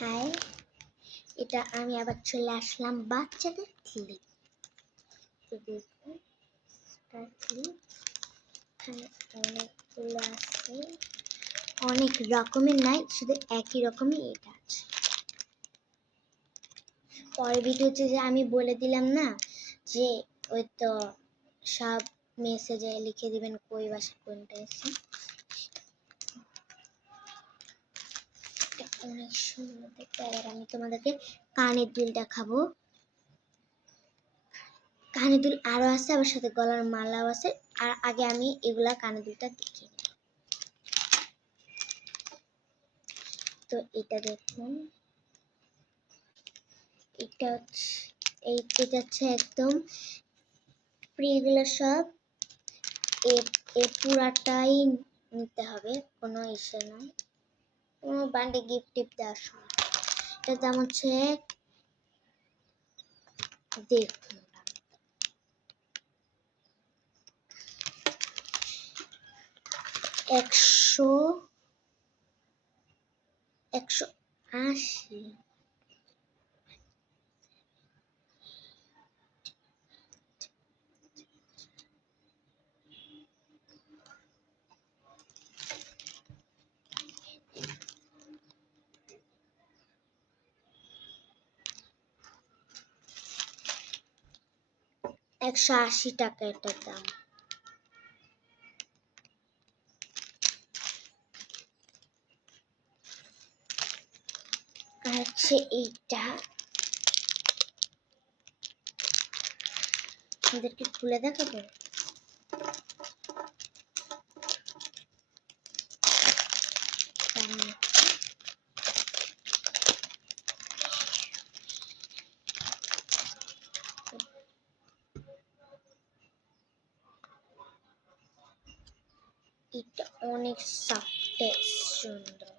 High, এটা আমি আবার চলে আসলাম বাচ্চাদের ক্লিপ। তো দেখুন ক্লিপ এখানে অনেকগুলো আছে, অনেক রকমের নাই, শুধু একই রকমই এটা আছে। পরের ভিডিওতে যে আমি বলে দিলাম না যে ওই তো সব মেসেজে লিখে দিবেন কই বাসা কোনটা আছে। অনেক সুন্দর দেখতে। আর আমি তোমাদেরকে কানের দুল দেখাবো। কানের দুল আরো আছে, আবার সাথে গলার মালাও আছে। আর আগে আমি এগুলা কানের দুলটা দেখি। তো এটা দেখুন, এটা হচ্ছে একদম এগুলো সব এ পুরাটাই নিতে হবে, কোনো ইস্যু নাই, কোনো বান্ডে গিফট টিপ দেওয়ার সময়। এটার দাম হচ্ছে দেখুন 180। টাকা এটার দাম। আর হচ্ছে এইটা আমাদেরকে খুলে দেখাবো। এটা অনেক সফট, সুন্দর।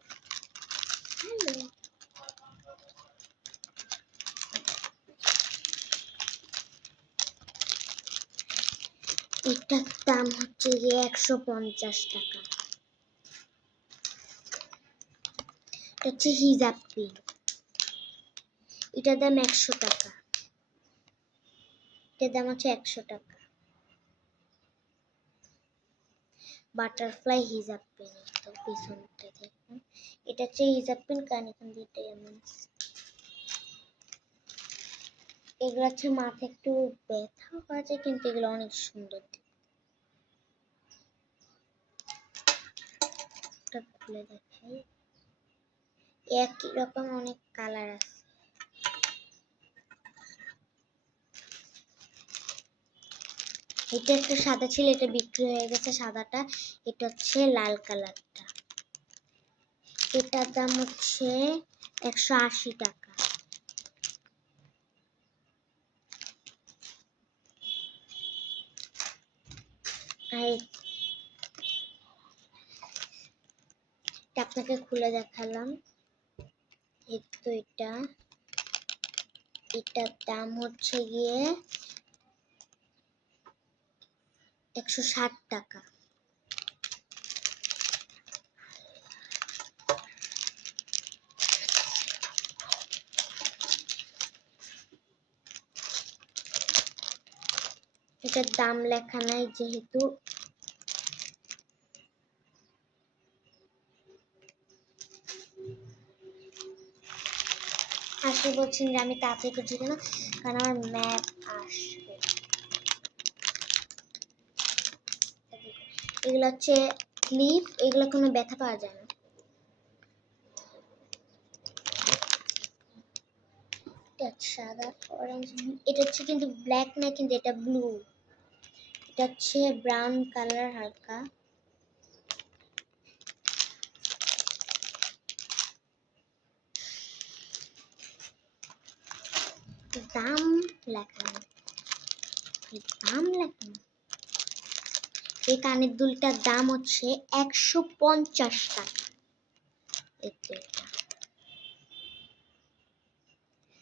এটার দাম হচ্ছে 150 টাকা। এটা হচ্ছে হিজাব পিন, এটার দাম 100 টাকা। এটার দাম হচ্ছে 100 টাকা। বাটারফ্লাই হিজাব পিন, তো পিছনটা দেখুন। এটা হচ্ছে হিজাব পিন, কান এখান দিয়ে এমন। এগুলো হচ্ছে মাথা একটু ব্যথা পাওয়া যায়, কিন্তু এগুলো অনেক সুন্দর। খুলে দেখাই, একই রকম অনেক কালার আছে। এটা একটা সাদা ছিল, এটা বিক্রি হয়ে গেছে সাদাটা। এটা হচ্ছে লাল কালারটা। এটার দাম হচ্ছে 180 টাকা। আর আপনাকে খুলে দেখালাম। তো এটার দাম হচ্ছে গিয়ে 160 টাকা। এটার দাম লেখা নাই যেহেতু। আজকে বলছেন যে আমি তাড়াতাড়ি করছি কেন, কারণ আমার ম্যাপ আসবে। এগুলো হচ্ছে ক্লিপ, এগুলো কোনো ব্যথা পাওয়া যায় না। সাদা অরেঞ্জ, এটা হচ্ছে কিন্তু ব্ল্যাক না, কিন্তু এটা ব্লু। এটা হচ্ছে ব্রাউন কালার হালকা। দাম লেখা নেই, দাম লেখা নেই। এই কানের দুলটার দাম হচ্ছে 150 টাকা। এটা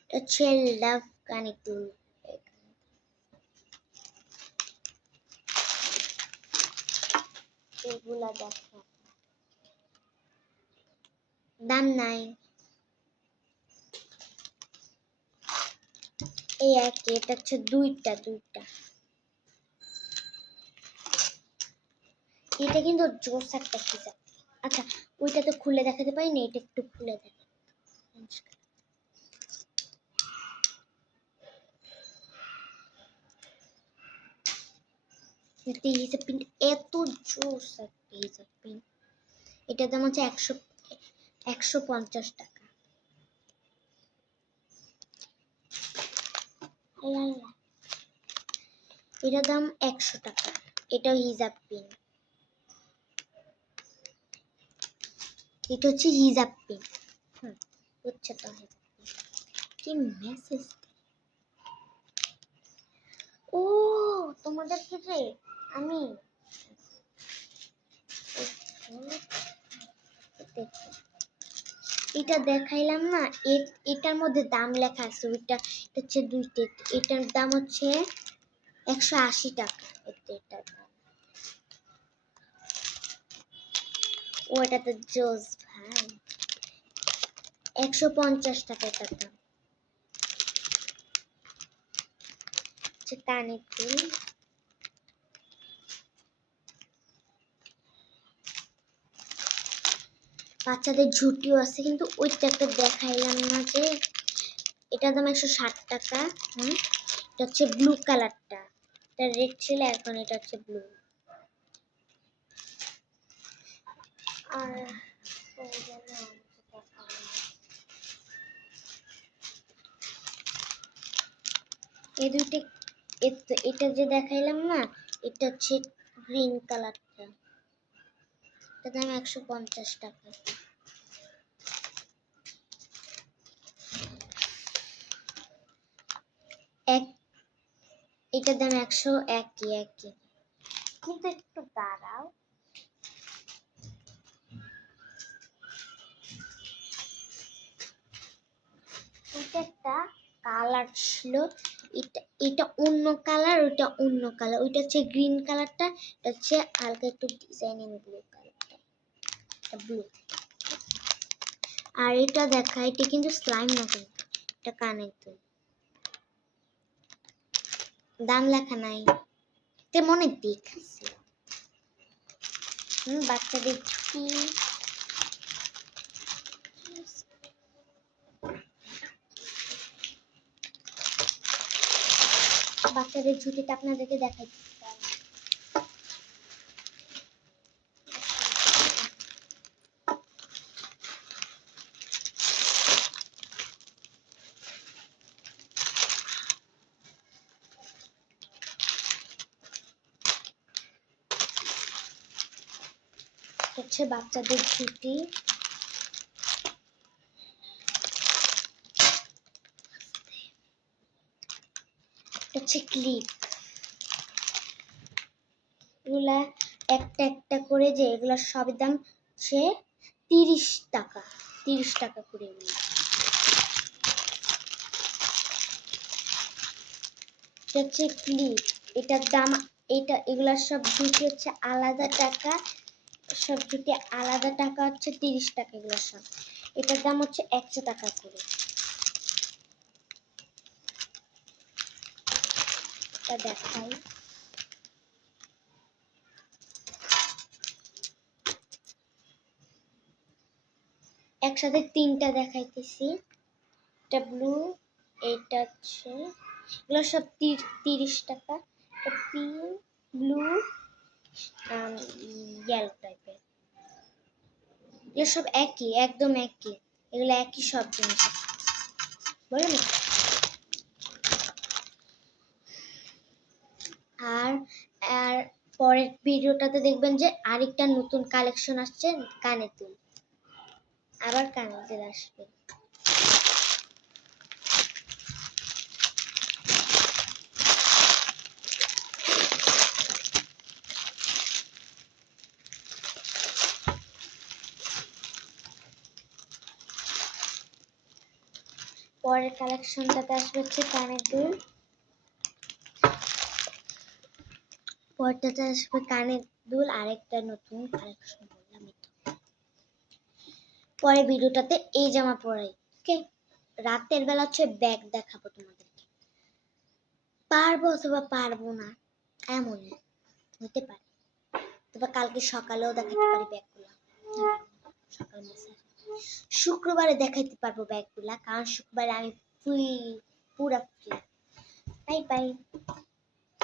হচ্ছে লাভ কানের দুল। এগুলা দেখো, দাম নাই। এই একই, এটা হচ্ছে দুইটা। এটা কিন্তু জোস একটা হিজাব। আচ্ছা, ওইটা তো খুলে দেখাতে পারি না, এটা একটু খুলে দেখে। হিজাব পিন এত জোস একটা হিজাব পিন। এটার দাম হচ্ছে 150 টাকা। এটার দাম 100 টাকা। এটাও হিজাব পিন। এটা হচ্ছে হিজাব পিন। হচ্ছে তো হিজাব পিন। কি মেসেজ! ও তোমাদের ক্ষেত্রে আমি এটা দেখাইলাম না, এটার মধ্যে দাম লেখা আছে। ওইটা হচ্ছে দুইটা। এটার দাম হচ্ছে 180 টাকা। এটার দাম। ও এটা তো জোস ভাই। 150 টাকা এটার দাম। কানের দুল। বাচ্চাদের ঝুটিও আছে, কিন্তু ওইটা একটা দেখাইলাম না যে। এটার দাম 160 টাকা। এটা হচ্ছে ব্লু কালারটা। এটা রেড ছিল, এখন এটা হচ্ছে ব্লু। আর এই দুইটা, এটা যে দেখাইলাম না, এটা হচ্ছে গ্রিন কালারটা। এটার দাম 150 টাকা। এটার দাম 100। একই। কিন্তু একটু দাঁড়াও, এটা একটা কালার ছিল। এটা অন্য কালার, ওইটা অন্য কালার। ওইটা হচ্ছে গ্রিন কালারটা, এটা হচ্ছে হালকা একটু ডিজাইনিং ব্লু কালারটা। ব্লু। আর এটা দেখা, এটা কিন্তু স্লাইম না, কিন্তু এটা কানের দুল। দাম লেখা নাই, তে মনে দেখছি। বাচ্চাদের কি বাচ্চাদের ঝুঁটিটা আপনাদেরকে দেখাই। হচ্ছে বাচ্চাদের ঝুঁটি। হচ্ছে ক্লিপ। এগুলা একটা একটা করে, যে এগুলা সবের দাম হচ্ছে 30 টাকা। 30 টাকা করে এগুলো। এটা হচ্ছে ক্লিপ। এটার দাম, এগুলার সব জুটি হচ্ছে আলাদা টাকা। সব জুটি আলাদা টাকা হচ্ছে 30 টাকা এগুলো সব। এটার দাম হচ্ছে 100 টাকা করে। এটা দেখাই। একসাথে তিনটা দেখাইতেছি। এটা ব্লু, এটা হচ্ছে, এগুলো সব 30 টাকা। এটা পিঙ্ক, ব্লু, ইয়েলো টাইপের। এগুলো সব একই, একদম একই। এগুলো একই সব জিনিস, বলেন। আর আর পরের ভিডিওটাতে দেখবেন যে আরেকটা নতুন কালেকশন আসছে, কানের দুল। আবার কানের দুল আসবে। পরের কালেকশনটাতে আসবে হচ্ছে কানের দুল। পরেরটাতে আসবে কানের দুল, আরেকটা নতুন কালেকশন বললাম। পরের ভিডিওটাতে এই জামা পরাই। ওকে, রাতের বেলা হচ্ছে ব্যাগ দেখাবো তোমাদেরকে। পারবো অথবা পারবো না, এমনই হতে পারে। তবে কালকে সকালেও দেখাতে পারি ব্যাগগুলা। সকাল শুক্রবারে দেখাইতে পারবো ব্যাগগুলা, কারণ শুক্রবারে আমি পুরা ফ্রি। Bye bye.